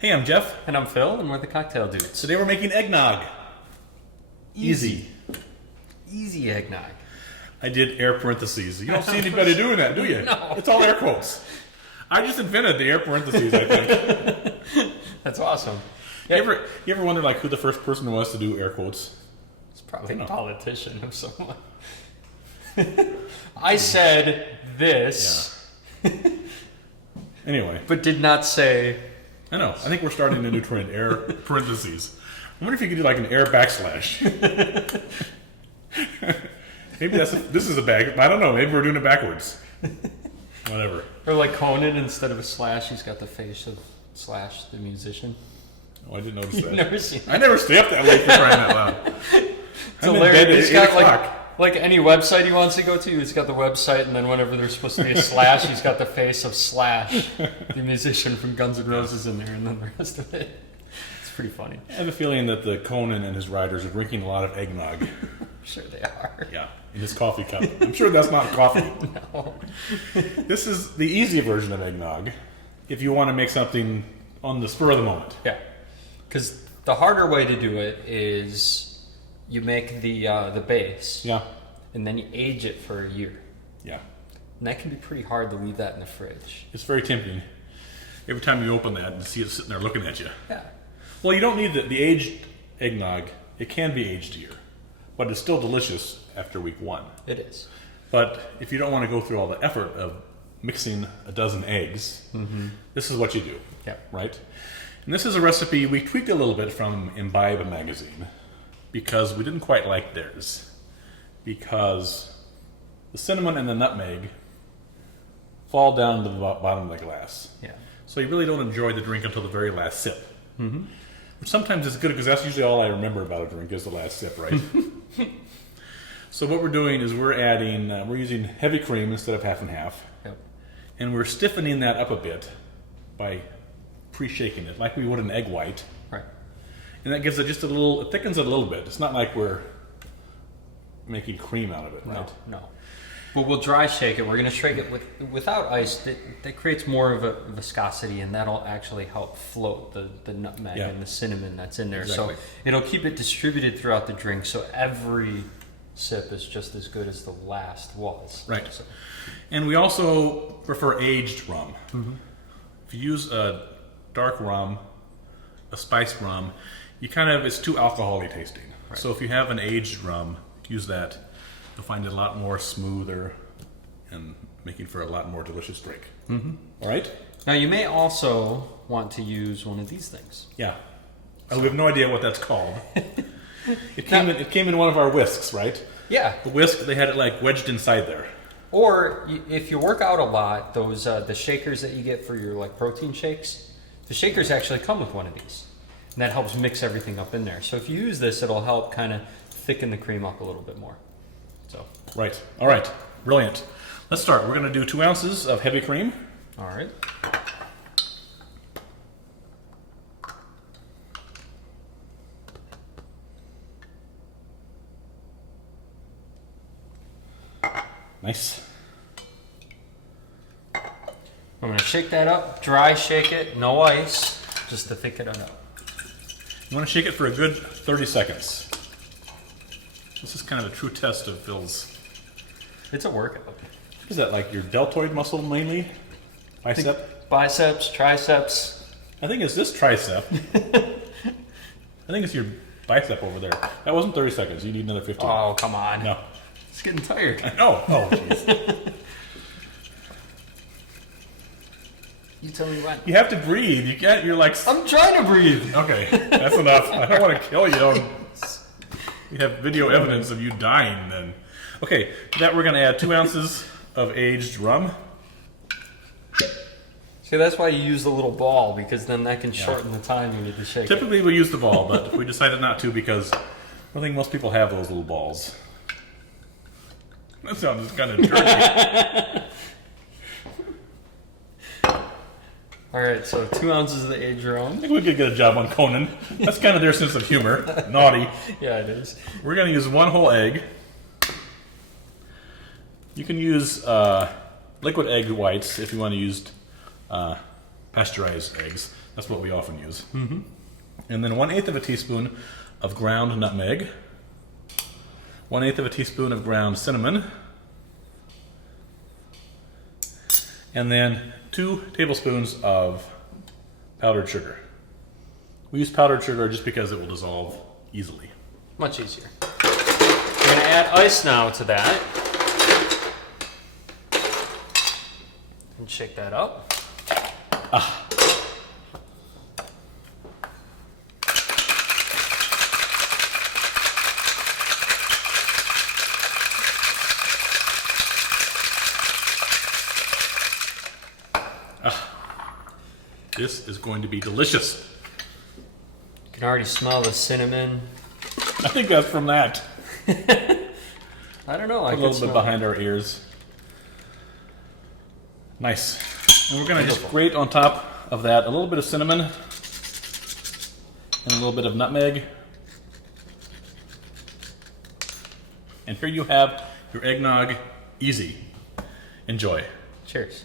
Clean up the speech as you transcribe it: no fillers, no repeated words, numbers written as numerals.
Hey, I'm Jeff. And I'm Phil, and we're the Cocktaildudes. Today we're making eggnog. Easy. Easy eggnog. I did air parentheses. You don't see anybody doing that, do you? No. It's all air quotes. I just invented the air parentheses, I think. That's awesome. You ever wonder like who the first person was to do air quotes? It's probably a politician of someone. I said this. Yeah. Anyway. But did not say... I know. I think we're starting a new trend, air parentheses. I wonder if you could do like an air backslash. Maybe this is a bag. I don't know. Maybe we're doing it backwards. Whatever. Or like Conan, instead of a slash, he's got the face of Slash, the musician. Oh, I didn't notice that. You've never seen that? I never stay up that late for crying out loud. It's hilarious. He's got like any website he wants to go to, he's got the website, and then whenever there's supposed to be a slash, he's got the face of Slash, the musician from Guns N' Roses in there, and then the rest of it. It's pretty funny. I have a feeling that the Conan and his riders are drinking a lot of eggnog. I'm sure they are. Yeah, in his coffee cup. I'm sure that's not coffee. No. This is the easy version of eggnog if you want to make something on the spur of the moment. Yeah. Because the harder way to do it is you make the base. Yeah. And then you age it for a year. Yeah. And that can be pretty hard to leave that in the fridge. It's very tempting. Every time you open that and see it sitting there looking at you. Yeah. Well, you don't need the aged eggnog. It can be aged a year. But it's still delicious after week 1. It is. But if you don't want to go through all the effort of mixing a dozen eggs, this is what you do. Yeah. Right? And this is a recipe we tweaked a little bit from Imbibe magazine because we didn't quite like theirs. Because the cinnamon and the nutmeg fall down to the bottom of the glass. Yeah. So you really don't enjoy the drink until the very last sip. Which sometimes is good because that's usually all I remember about a drink is the last sip, right? So what we're doing is we're adding, we're using heavy cream instead of half and half. Yep. And we're stiffening that up a bit by pre-shaking it, like we would an egg white. Right. And that gives it just a little, it thickens it a little bit. It's not like we're making cream out of it, right? No. But we'll dry shake it. We're going to shake it without ice. That creates more of a viscosity, and that'll actually help float the nutmeg and the cinnamon that's in there. Exactly. So it'll keep it distributed throughout the drink, so every sip is just as good as the last was. Right. So. And we also prefer aged rum. If you use a dark rum, a spiced rum, it's too alcoholic tasting. Right. So if you have an aged rum, use that. You'll find it a lot more smoother and making for a lot more delicious drink. All right? Now you may also want to use one of these things. Yeah. We have no idea what that's called. It came in one of our whisks, right? Yeah. The whisk, they had it like wedged inside there. Or if you work out a lot, those the shakers that you get for your like protein shakes, the shakers actually come with one of these. And that helps mix everything up in there. So if you use this, it'll help kind of thicken the cream up a little bit more. So. Right. All right. Brilliant. Let's start. We're going to do 2 ounces of heavy cream. All right. Nice. I'm going to shake that up, dry shake it, no ice, just to thicken it up. You want to shake it for a good 30 seconds. This is kind of a true test of Phil's. It's a workout. Is that like your deltoid muscle mainly? Bicep? Biceps, triceps. I think it's this tricep. I think it's your bicep over there. That wasn't 30 seconds. You need another 15. Oh, come on. No. It's getting tired. I know. Oh, jeez. You tell me when. You have to breathe. You're like... I'm trying to breathe. Okay, that's enough. I don't want to kill you. We have video evidence of you dying then. Okay, to that we're going to add 2 ounces of aged rum. See, that's why you use the little ball, because then that can shorten the time you need to shake Typically we use the ball, but we decided not to because I think most people have those little balls. That sounds kind of dirty. All right, so 2 ounces of the aged rum. I think we could get a job on Conan. That's kind of their sense of humor. Naughty. Yeah, it is. We're going to use 1 whole egg. You can use liquid egg whites if you want to use pasteurized eggs. That's what we often use. Mm-hmm. And then 1/8 of a teaspoon of ground nutmeg. 1/8 of a teaspoon of ground cinnamon. And then 2 tablespoons of powdered sugar. We use powdered sugar just because it will dissolve easily. Much easier. We're going to add ice now to that. And shake that up. This is going to be delicious. You can already smell the cinnamon. I think that's from that. I don't know. I A can little smell bit behind our ears. Nice. And we're going to just grate on top of that a little bit of cinnamon and a little bit of nutmeg. And here you have your eggnog easy. Enjoy. Cheers.